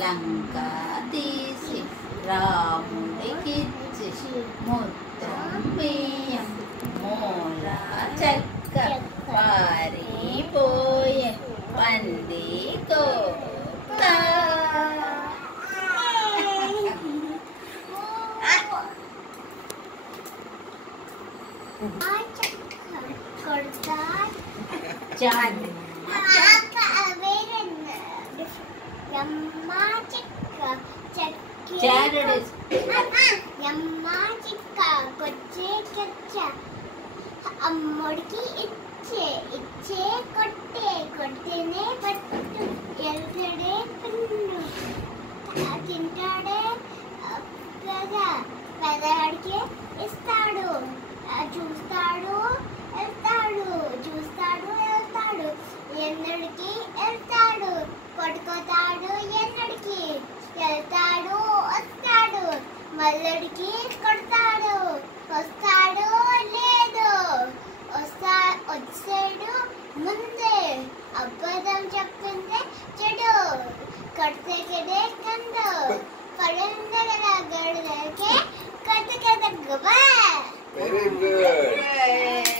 లంకా తీసి రాముడికిచ్చి ముద్రం బియ్యం మూల చెక్క పారిపోయే పంది కోత. అమ్మడికి ఇచ్చే ఇచ్చే కొట్టే కొట్టేనే పట్టు ఎల్తడే పిన్ను తింటాడే పెదడికి ఇస్తాడు చూస్తాడు వెళ్తాడు చూస్తాడు వెళ్తాడు ఎన్నడికి వెళ్తాడు కొట్టుకోతాడు ఎన్నడికి వెళ్తాడు వస్తాడు మల్లడికి కొడతాడు వస్తాడు లేదు వచ్చాడు ముందే అబద్ధం చెప్పిందే చెడు కొడితే కండు